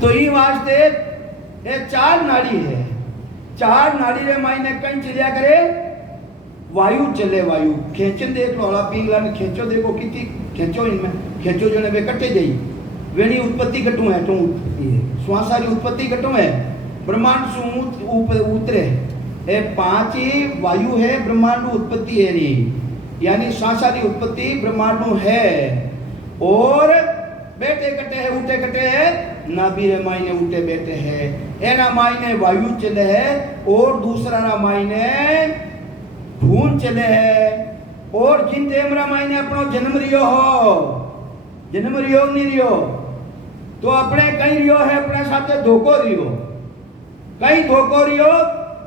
तो ही वास्ते ये 4 नाड़ी है। 4 नाड़ी रे माई ने कहीं चलिया करे वायु चले। वायु खेचन देख लो, अला पिंगला ने खेचो देखो कितनी खेचो, इनमें खेचो जो ने वे कटे जाई। वेणी उत्पत्ति कटू है तो उत्पत्ति है। श्वासारी उत्पत्ति कटू है। ब्रह्मांड सु उतरे ए 5 ही वायु है। ब्रह्मांड उत्पत्ति है नहीं, यानी श्वासारी उत्पत्ति ब्रह्मांड है। और बैठे कटे है उठे कटे है। नाभि रे माई ने उठे बैठे है। एना माई ने वायु चले है और दूसरा ना माई ने खून चले है। और जिन टेमरा माई ने अपनो जन्म रियो हो, जन्म रियो नहीं रियो तो अपने कहीं रियो है, अपने साथे धोखो रियो, कहीं धोखो रियो।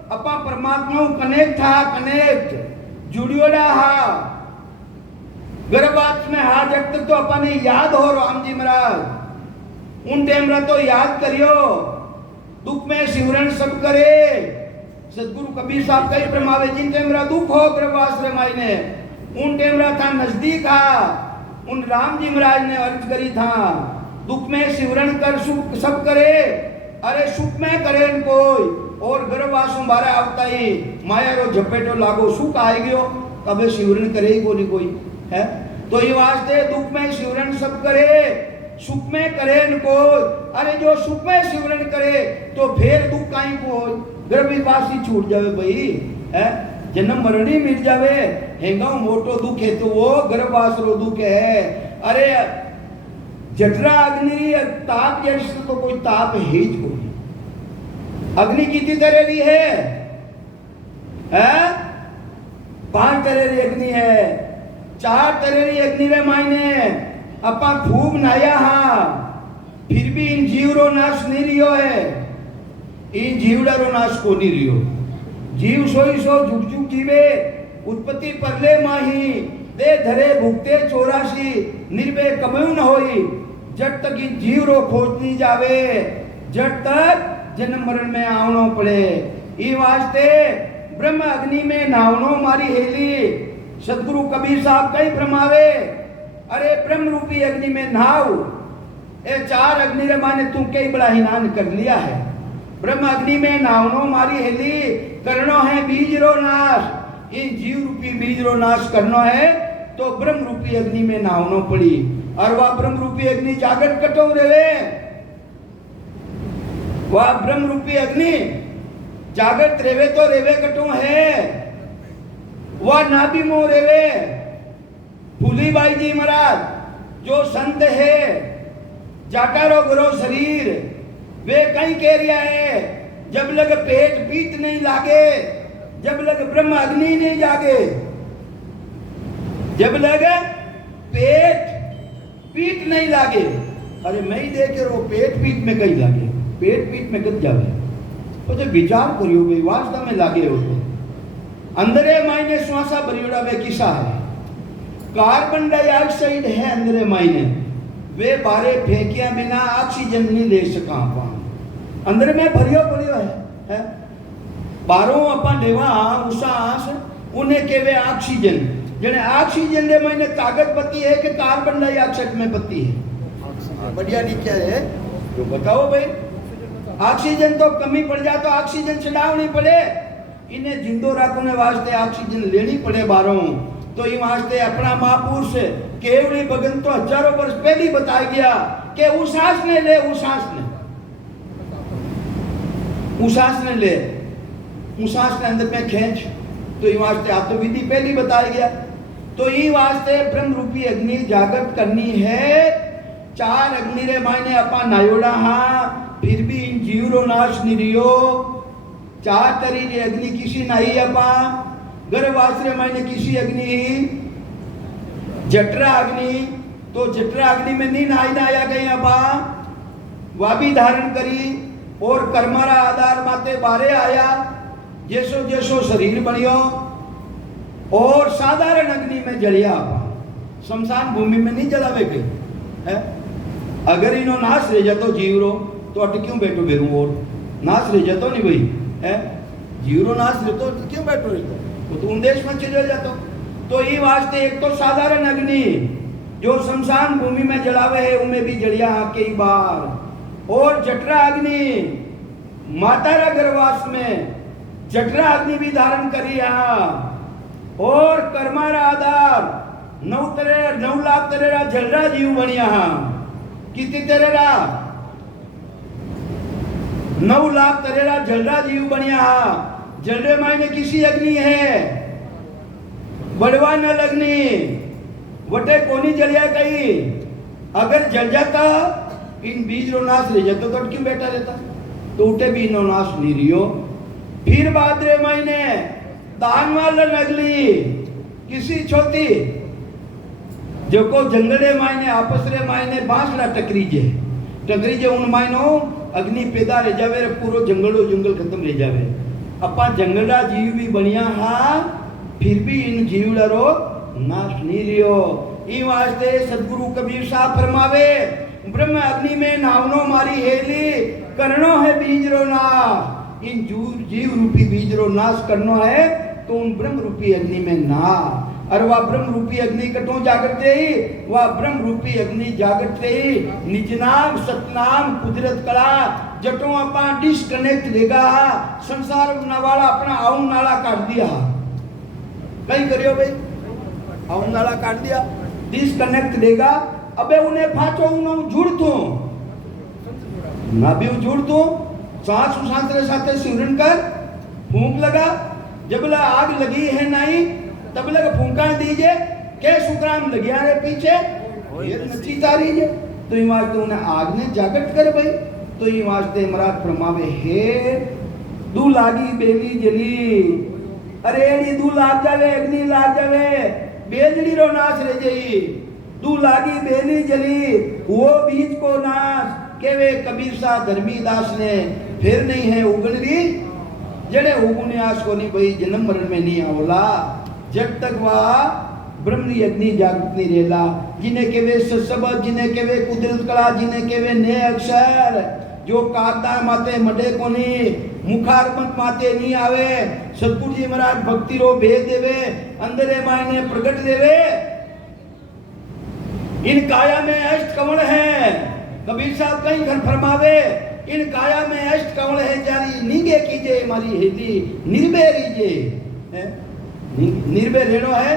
अपा परमात्मा कनेक्ट था, कनेक्ट जुड़ियोड़ा हा गर्भवास में हा। जब तक तो अपने याद हो राम जी महाराज उन टेमरा तो याद करियो। दुख में सिमरन सब करे। सदगुरु कबीर साहब कई ब्रह्मावे जिन टेमरा दुख हो गर्भवास रे माई ने उन टेमरा था नजदीक हा। उन राम जी महाराज ने अर्ज करी था दुख में सिमरन कर सुख सब करे। अरे सुख में करे कोई और गर्भवास बारे आवता ही माया रो झपेटो लागो सुख आए गयो, कबे सिमरन करे ही कोई है। तो ये वास्ते दुख में शिवरण सब करे, सुख में करे न कोई। अरे जो सुख में शिवरण करे तो फिर दुख काई को हो, गर्भवासी छूट जावे भाई, है जन्म मरण ही मिल जावे। हेंगा मोटो दुख है तो वो गर्भवास रो दुख है। अरे जठरा अग्नि ताप जैसे तो कोई ताप है ही कोई। अग्नि कितनी तरह की है? 5 तरह की अग्नि है। 4 तरह की अग्नि रे मायने अपा खूब नाया हाँ, फिर भी इन जीव रो नाश नहीं रियो है। इन जीवड़ा रो नाश को नहीं रियो। जीव सोई सो झुक झुक जीवे, उत्पत्ति परले माही, दे धरे भुगते 84, निर्भय कबू न होई। जब तक इन जीव रो खोज नहीं जावे, जब तक जन्म मरण में आवनो पड़े। ई वास्ते ब्रह्म अग्नि में नावनो मारी हेली। सदगुरु कबीर साहब कई फरमावे, अरे ब्रह्म रूपी अग्नि में नाव। ए 4 अग्नि रे माने तू कई बड़ा हिनान कर लिया है। ब्रह्म अग्नि में नावनो मारी हेली, करनो है बीज रो नाश। इन जीव रूपी बीज रो नाश करनो है तो ब्रह्म रूपी अग्नि में नावनो पड़ी। और वह ब्रह्म रूपी अग्नि जागत कटो रेवे। वह ब्रह्म रूपी अग्नि जागत रेवे तो रेवे कटो है। वह नाभि मोह रेवे। फूली बाई जी महाराज जो संत है, जाटारो गुरो शरीर, वे कहीं कह रिया है, जब लग पेट पीत नहीं लागे, जब लग ब्रह्म अग्नि नहीं जागे, जब लग पेट पीत नहीं लागे। अरे मैं ही देखे रो पेट पीत में कहीं लागे, पेट पीत में कद जावे। तो जो विचार करियो वे वास्तव में लागे हो तो अंदरे मायने श्वासा भरियोड़ा वे किसा है। कार्बन डाइऑक्साइड है अंदरे मायने, वे बारे फेंकिया बिना ऑक्सीजन नहीं ले सका। अंदर में भरियो भरियो है? बारो अपन लेवा उसास उन्हें केवे ऑक्सीजन। जने ऑक्सीजन रे मायने ताकत पति है कि कार्बन डाइऑक्साइड में पति है? बढ़िया लिखा है तो बताओ भाई। ऑक्सीजन तो कमी पड़ जाए तो ऑक्सीजन चढ़ावनी पड़े। इन्हें जिंदो रखने वास्ते ऑक्सीजन लेनी पड़े बारों। तो ये वास्ते अपना महापुरुष केवली भगन तो हजारों वर्ष पहले बताया गया कि उसास ने ले, उसास ने ले, उसास ने अंदर में खींच। तो ये वास्ते आत्मविधि पहले बताया गया। तो ये वास्ते ब्रह्म रूपी अग्नि जागृत करनी है। 4 अग्नि रे मायने अपा नायोड़ा हाँ, फिर भी इन जीव रो नाश नहीं रियो। 4 तरी री अग्नि किसी नहीं अपा। गर्भवास मायने किसी अग्नि, जठरा अग्नि, तो जठरा अग्नि में नहीं नाया गई अपा, वह भी धारण करी। और कर्मरा आधार माते बारे आया, जैसो जैसो शरीर बनियो। और साधारण अग्नि में जलिया अपा, शमशान भूमि में नहीं जलावे गई है। अगर इनो नाश रह जातो जीव रो तो अट क्यों बैठो बेरू? और नाश रह जातो नहीं भाई है, जीव रो नाश रहतो तो क्यों बैठो रहतो? तो तुम देश में चले जातो। तो ये वास्ते एक तो साधारण अग्नि जो शमशान भूमि में जलावे है, उनमें भी जलिया कई बार। और जठरा अग्नि मातारा गर्भवास में जठरा अग्नि भी धारण करी। और कर्मारा आधार 9 लाख तेरेरा जलरा जीव बनिया। कितनी तेरेरा? 9 लाख तेरेरा जलरा जीव बनिया। जलरे मायने किसी अग्नि है, बड़वा न लगनी, वटे कोनी जलिया कहीं। अगर जल जाता इन बीज रो नाश ले जाता तो क्यों बैठा रहता? तो उठे भी इनो नाश नहीं रियो। फिर भाद्रे महीने दान वाला नगली किसी छोटी जो को जंगले मायने आपस रे मायने बांसला टकरी जे उन मायनो अग्नि पैदा रह जावे, पूरो जंगल खत्म रह जावे। अपा जंगला जीव भी बढ़िया हाँ, फिर भी इन जीवड़ा रो नाश नहीं रियो। ई वास्ते सदगुरु कबीर साहब फरमावे, ब्रह्म अग्नि में नावनो मारी हेली, करनो है बीज रो नाश। इन जीव रूपी बीज रो नाश करनो है तो उन ब्रह्म रूपी अग्नि में ना। और वह ब्रह्म रूपी अग्नि कटो जागते ही, वह ब्रह्म रूपी अग्नि जागते ही निज नाम सतनाम कुदरत कला जटो अपा डिस्कनेक्ट देगा। संसार वाला अपना आउन नाला काट दिया। कहीं करियो भाई, आउन नाला काट दिया। डिस्कनेक्ट देगा। अबे उन्हें फाचो उन्हें जुड़तो ना भी जुड़तो सांस सांस रे साथे सिमरन कर फूंक लगा। जब ला आग लगी है नहीं तब लग फूंका दीजिए के सुग्राम लगिया रे पीछे ये मच्छी तारी जे तो ये वास्ते उन्हें आग ने जागट कर भाई। तो ये वास्ते महाराज फरमावे हे दू लागी बेली जली अरे ये दू लाग जावे अग्नि लाग जावे बेजड़ी रो नाश रह जाई। दू लागी बेली जली वो बीज को नाश केवे कबीर सा धर्मी दास ने फिर नहीं है उगन री जड़े उगने आस को नहीं भाई जन्म मरण में नहीं आवला। जब तक वह ब्रह्मरी अग्नि जागृत नहीं रहेला जिन्हें केवे सबद जिन्हें केवे कुदरत कला जिन्हें केवे ने अक्षर जो कागदार माते मडे कोनी मुखारमत माते नहीं आवे। सतगुरु जी महाराज भक्ति रो भेद देवे अंदरे मायने प्रकट देवे। इन काया में अष्ट कमल है कबीर साहब कहीं घर फरमावे इन काया में अष्ट कमल है जारी नीगे कीजे हमारी हेली निर्भय रीजे निर्भय रेणो है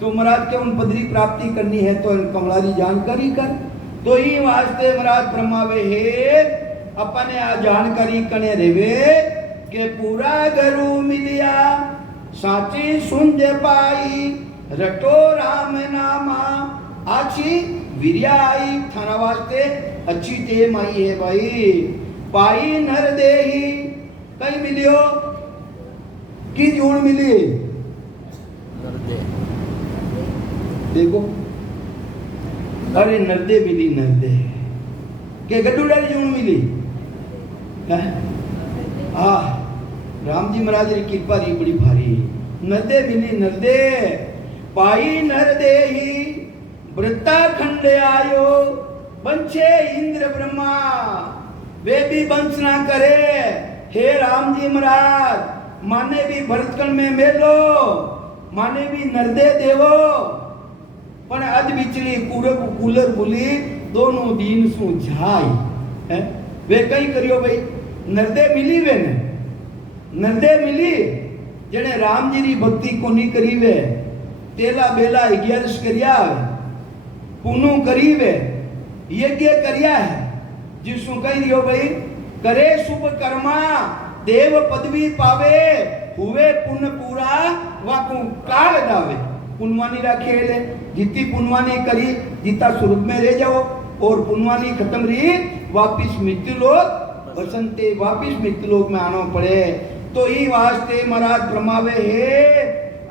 तो महाराज के उन पदरी प्राप्ति करनी है तो कमलारी जानकारी कर। तो ही वास्ते महाराज फरमावे हे अपने आ जानकारी कने रेवे के पूरा गरु मिलिया साची सुन जे पाई रटो राम नामा आची विरियाई थाना वास्ते अच्छी टेम आई है भाई। पाई नर देही कहीं मिलियो की जोड़ मिली देखो अरे नर्दे मिली नर्दे के गड्डूडा जोड़ मिली राम जी महाराज की कृपा रही बड़ी भारी। नर्दे मिली नर्दे पाई नर देही वृत्ता खंड आयो बंचे इंद्र ब्रह्मा वे भी वंश ना करे। हे राम जी महाराज माने भी भरतकंड में मेलो माने भी नर्दे देवो पण अज बिचली कूरब कूलर बुली दोनों दीन सु झाई है वे कई करियो भाई नर्दे मिली वे ने नर्दे मिली जने राम जी री भक्ति को नहीं करी वे तेला बेला 11 करिया पुनु करी वे यज्ञ करिया है जिसु कह रियो भाई करे शुभ कर्मा देव पदवी पावे हुए पुण्य पूरा वाकू काल दावे। पुण्यवानी रा खेल है जितनी पुण्यवानी करी जितना स्वर्ग में रह जाओ और पुण्यवानी खत्म रही वापिस मृत्यु लोक बसंते वापिस मृत्यु लोक में आना पड़े। तो ही वास्ते महाराज ब्रह्मावे हे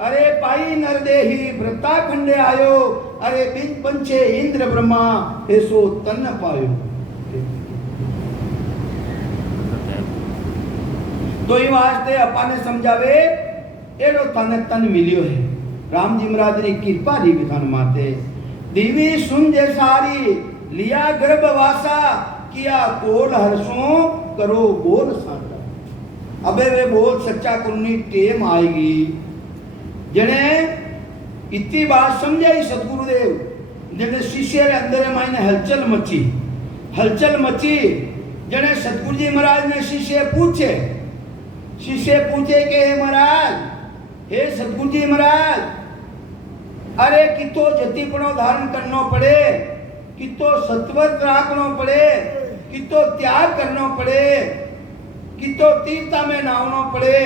अरे पाई नर देही व्रता खंडे आयो अरे बिन पंचे इंद्र ब्रह्मा ऐसो तन पायो। तो ही वास्ते अपने समझावे एडो तन तन मिलियो है राम जी महाराज ने कृपा री विधान माते देवी सुन जे सारी लिया गर्भवासा किया कोल हर्षों करो बोल साचा। अबे वे बोल सच्चा कुन्नी टेम आएगी जने इतनी बात समझाई सतगुरुदेव जने शिष्य रे अंदर मायने हलचल मची जने सतगुरु जी महाराज ने शिष्य पूछे के हे महाराज हे सतगुरु जी महाराज अरे कितो जतिपणो धारण करनो पड़े कितो सत्वत राखनो पड़े कितो त्याग करनो पड़े कितो तीर्था में नावनो पड़े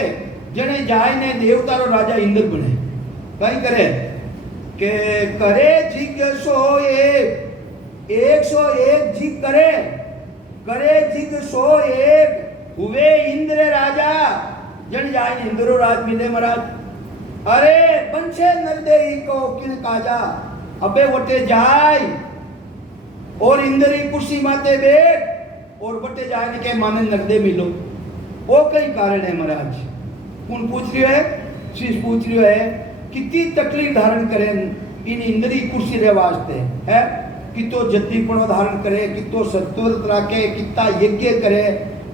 जने जाय ने देवता रो राजा इंद्र बने कहीं करे के करे जिग 101 जिग करे जिग 101 हुए इंद्र राजा जन जाय ने इंद्रो राज मिले महाराज। अरे पंचे नरदेही को किन काजा अबे वटे जाय और इंद्र की कुर्सी माते बैठ और वटे जाने के माने नरदे मिलो वो कई कारण है महाराज। कौन पूछ रही है शीश पूछ रही है कितनी तकलीफ धारण करें इन इंद्री कुर्सी रे वास्ते है कितो जतिपणो धारण करे कितो सत्व्रत राखे कितना यज्ञ करे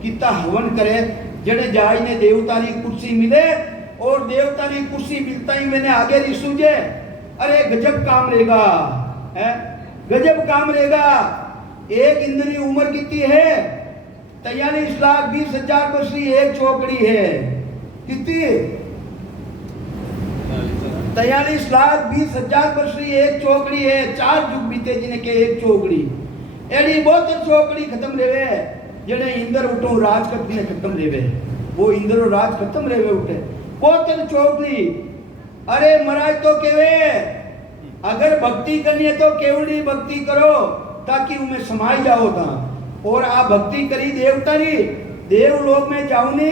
कितना हवन करे जने जाय ने देवता की कुर्सी मिले और देवता की कुर्सी मिलता ही मैंने आगे नहीं सूझे। अरे गजब काम रहेगा है गजब काम रहेगा। एक इंद्री उम्र कितनी है 43,20,000 वर्ष की एक चौकड़ी है कितनी 43,20,000 वर्ष की एक चौकड़ी है, 4 युग बीते जिन्हें के एक चौकड़ी एडी बहुत चौकड़ी खत्म रेवे जने इंद्र उठो राज करने खत्म रेवे वो इंद्र और राज खत्म रेवे उठे बहुत चौकड़ी। अरे महाराज तो केवे अगर भक्ति करनी है तो केवली भक्ति करो ताकि उनमें समाई जाओ था और आप भक्ति करी देवता री देवलोक में जाओ ने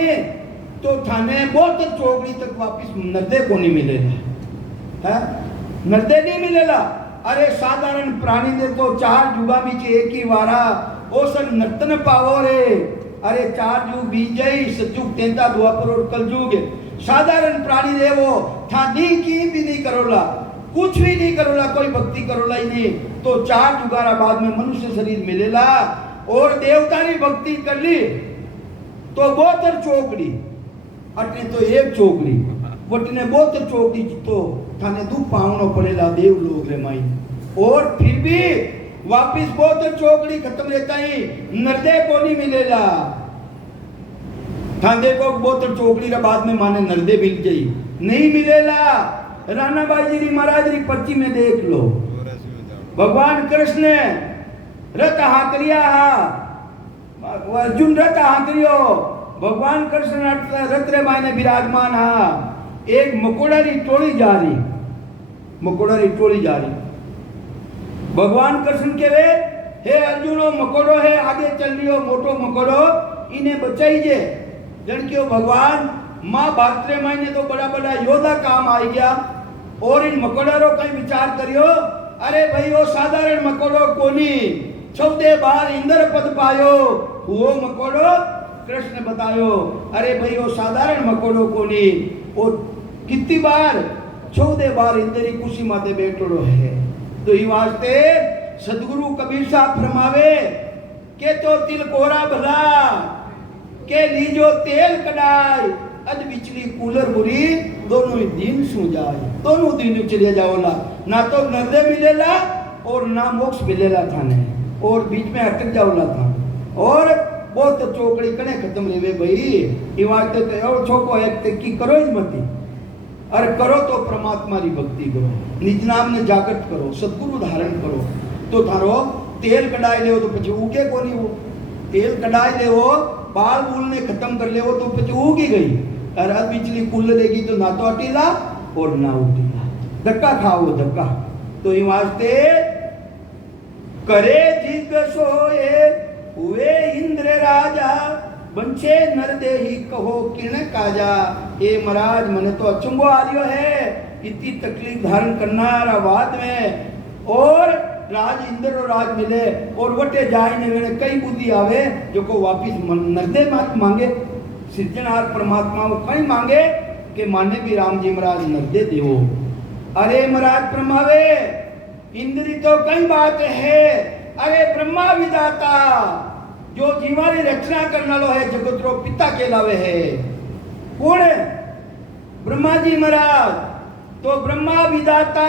तो थाने बहुत चौकड़ी तक वापिस नर्दे को नहीं मिलेगा है नर्दे नहीं मिलेगा। अरे साधारण प्राणी ने तो 4 युगा बीच एक ही वारा ओ सर नर्तन पावो रे। अरे 4 युग बीत जाई सतयुग तेता द्वापर और कलयुग साधारण प्राणी रे वो था नी की भी नहीं करोला कुछ भी नहीं करोला कोई भक्ति करोला ही नहीं तो 4 युगारा बाद में मनुष्य शरीर मिलेला और देवता की भक्ति कर ली तो बोतर चौकड़ी अटने तो एक चौकड़ी वटने बोतर चौकड़ी तो थाने दुख पावनो पड़ेला देव लोग रे माई और फिर भी वापिस बोतर चौकड़ी खत्म रहता ही नर्दे को नहीं मिलेला थाने को बोतर चौकड़ी के बाद में माने नर्दे मिल जाई नहीं मिलेला। राणा बाई जी महाराज री पर्ची में देख लो भगवान कृष्ण रथ हाकरिया अर्जुन रथ हाकरियो भगवान कृष्ण रथ रे मायने विराजमान हा एक मकोड़ा री टोली जा रही भगवान कृष्ण के वे हे अर्जुनो मकोड़ो है आगे चल रही हो मोटो मकोड़ो इन्हें बचाइए जन क्यों भगवान माँ भारत रे मायने तो बड़ा बड़ा योद्धा काम आई गया और इन मकोड़ो कहीं विचार करियो। अरे भाई वो साधारण मकोड़ो कोनी 14 बार इंद्र पद पायो वो मकोड़ो कृष्ण बतायो। अरे भाई वो साधारण मकोड़ो कोनी वो कितनी बार 14 बार इंद्र की कुर्सी माते बैठो है। तो ये वास्ते सदगुरु कबीर साहब फरमावे के तो तिल कोरा भला के लीजो तेल कडाई अज बिचली कूलर बुरी दोनों ही दिन सो जाए दोनों दिन चले जाओला ना तो नर्दे मिलेला और ना मोक्ष मिलेला थाने और बीच में अटक जाओला था और बहुत चौकड़ी कने खत्म रेवे भाई ये बात तो और छोको एक की करो ही मत अरे करो तो परमात्मा री भक्ति करो निज नाम ने जागृत करो सदगुरु धारण करो तो थारो तेल कढ़ाई ले तो पछे उगे कोनी वो तेल कढ़ाई ले वो बाल बूल ने खत्म कर ले वो तो पछे उगी गई अरे बिजली कुल देगी तो ना तो अटीला और ना उठीला धक्का खाओ धक्का। तो ये वास्ते करे जिग सोए हुए इंद्र राजा बंचे नर देही कहो किण काजा। ए महाराज मने तो अचंबो आ रियो है इतनी तकलीफ धारण करना बाद में और राज इंद्र और राज मिले और वटे जाए ने वेले कई बुद्धि आवे जो को वापिस नरदे मत मांगे सृजनहार परमात्मा को कहीं मांगे कि माने भी राम जी महाराज नरदे देवो। अरे महाराज परमावे इंद्री तो कई बात है। अरे ब्रह्मा विधाता जो जीवानी रचना करना लो है जगत रो पिता कहलावे है कौन है ब्रह्मा जी महाराज। तो ब्रह्मा विधाता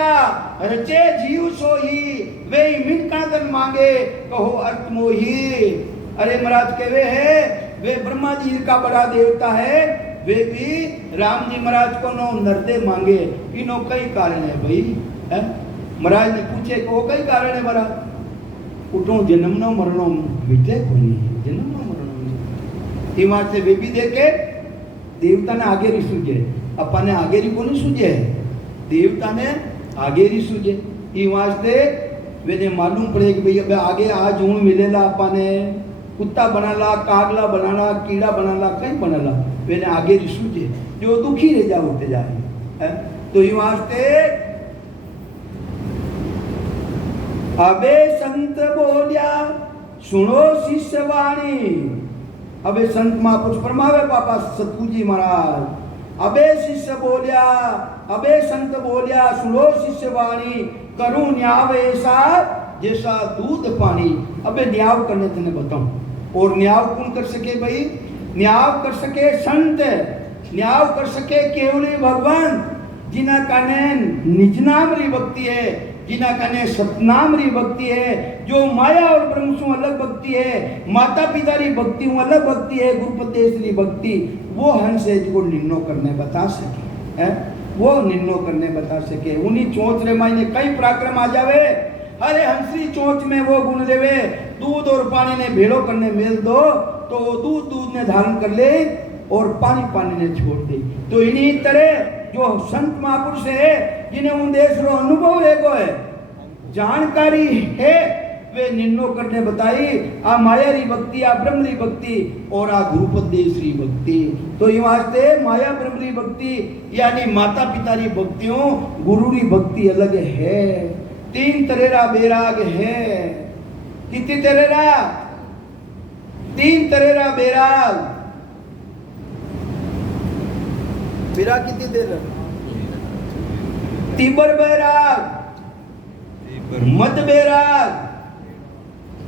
रचे जीव सोही वे मिन कादन मांगे कहो अर्थ मोही। अरे महाराज कहवे है वे ब्रह्मा जी का बड़ा देवता है वे भी राम जी महाराज को नो नरदे मांगे इनो कई कारण है भाई है? महाराज ने पूछे को कई कारण है महाराज उठो जन्म नो मरणो मिटे कोनी जन्म नो मरणो ये बात से वे भी देखे देवता ने आगे री सूझे अपन ने आगे री कोनी सूझे देवता ने आगे री सूझे ये वास्ते वे मालूम पड़े कि भाई अब आगे आज हूँ मिलेला अपने कुत्ता बनाला कागला बनाला कीड़ा बनाला कहीं बनाला वे आगे री सूझे जो दुखी रह जा उठते जा रही है। तो ये वास्ते अबे संत बोलिया सुनो शिष्य वाणी। अबे संत महापुरुष फरमावे पापा सतगुरु जी महाराज अबे शिष्य बोलिया अबे संत बोलिया सुनो शिष्य वाणी करूं न्याव ऐसा जैसा दूध पानी। अबे न्याव करने तेने बताऊं और न्याव कौन कर सके भाई न्याव कर सके संत न्याव कर सके केवली भगवान जिना काने निज नाम री भक्ति है जिना काने सतनाम री भक्ति है जो माया और ब्रह्म से अलग भक्ति है माता पिता री भक्ति हूँ अलग भक्ति है गुरुपदेश री भक्ति वो हंस है जो निर्णय करने बता सके है। वो निन्नो करने बता सके। उन्हीं चोंच रे मायने कई पराक्रम आ जावे। अरे हंसरी चोंच में वो गुण देवे, दूध और पानी ने भेड़ो करने मेल दो तो वो दूध ने धारण कर ले और पानी ने छोड़ दे। तो इन्हीं तरह जो संत महापुरुष है जिन्हें उन देश रो अनुभव रेगो है, जानकारी है, वे निन्नो करने बताई आ माया री भक्ति, आ ब्रह्म री भक्ति और आ गुरुपदेश री भक्ति। तो ये वास्ते माया ब्रह्म री भक्ति यानी माता पिता री भक्तियों, गुरु री भक्ति अलग है। 3 तरह रा बैराग है। कितनी तरह रा? 3 तरह रा बैराग। बैराग कितनी देर रा? तीबर बैराग, मत बैराग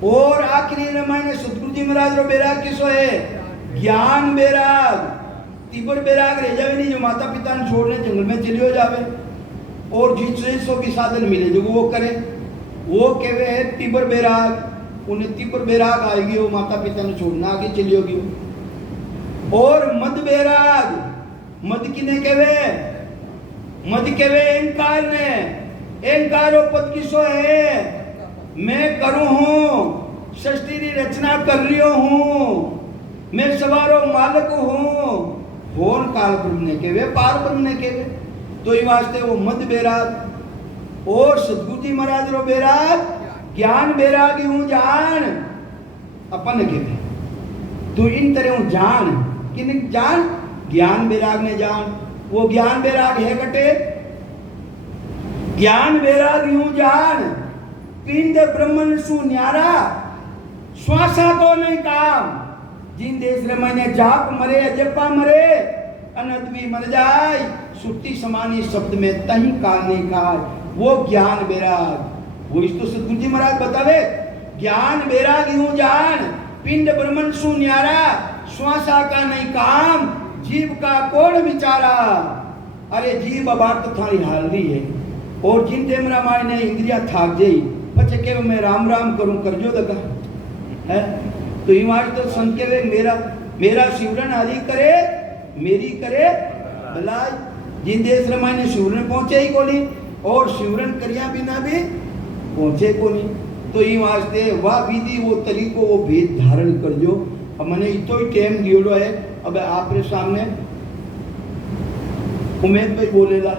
और आखिरी रामायण सतगुरु जी महाराज रो बैराग किसो है? ज्ञान बैराग। तीबर बैराग रह जावे नहीं, जो माता पिता ने छोड़ने जंगल में चलियो जावे और जिसो की साधन मिले जो वो करे, वो केवे है तीबर बैराग। उन्हें तीबर बैराग आएगी, वो माता पिता ने छोड़ना आगे चलियोगी। और मद बैराग, मद किने केवे? मद केवे अहंकार ने। अहंकारो पद किसो है? मैं करूं हूं, सृष्टि की रचना कर रियो हूं, मैं सवारो मालिक हूं। होन काल ब्रह्म ने केवे, पार ब्रह्म ने केवे। तो ये वास्ते वो मद बैराग और सतगुरु जी महाराज रो बैराग ज्ञान बैराग हूं जान अपन केवे। तो इन तरह हूं जान किन जान? ज्ञान बैराग ने जान। वो ज्ञान बैराग है कटे? ज्ञान बैराग यूं जान पिंड ब्रह्मन सु न्यारा श्वासा को नहीं काम। जिन देश रे मैंने जाप मरे जपा मरे अनदवी मर जाय सुट्टी समानी शब्द में तही काल नहीं काल। वो ज्ञान बैराग। वो इस तो सतगुरु जी महाराज बतावे ज्ञान बैराग यूं जान पिंड ब्रह्मन सु न्यारा श्वासा का नहीं काम जीव का कौन विचारा। अरे जीव अबार तो थारी हाल रही है और जिन टेम रामायण इंद्रिया थाक जाई पचे के मैं राम राम करूं करजो लगा है। तो हिमाच तो संत के मेरा शिवरण हरि करे मेरी करे भलाई। जिन देश रामायण शिवरण पहुंचे ही कोनी और शिवरण करिया बिना भी पहुंचे कोनी। तो ये वास्ते वह विधि वो तरीको वो भेद धारण करजो। अब मैंने इतो ही टाइम दियो है। अब आपरे सामने उमेद भाई बोलेला।